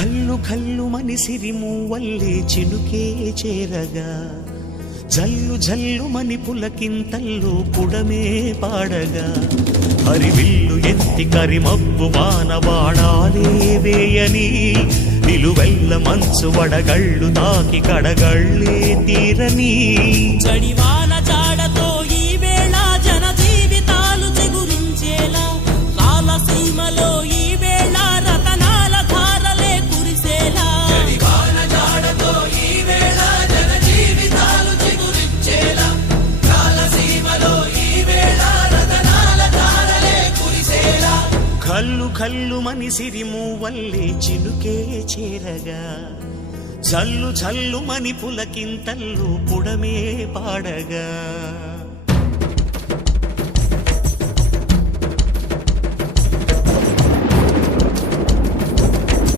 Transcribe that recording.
కల్లు కల్లు మని సిరిమూవల్లే చినుకే చేరగా జల్లు జల్లు మని పులకింతల్లు పుడమే పాడగా హరివిల్లు ఎత్తి కరిమబ్బు వానబాణాలే వేయని నిలువెల్ల మంచు వడగళ్ళు తాకి కడగళ్ళే తీరని చడివాన జాడతో ఈ వేళ జన జీవితాలు చిగురించేలా రాలసీమలో ఈ వేళ రతనాల ధారలే కురిసేలా చడివాన జాడతో ఈ వేళ జన జీవితాలు చిగురించేలా రాలసీమలో ఈ వేళ రతనాల ధారలే కురిసేలా కల్లు కల్లు మని సిరిమూవల్లే చినుకే చేరగా జల్లు జల్లు మని పులకింతల్లు పుడమే పాడగా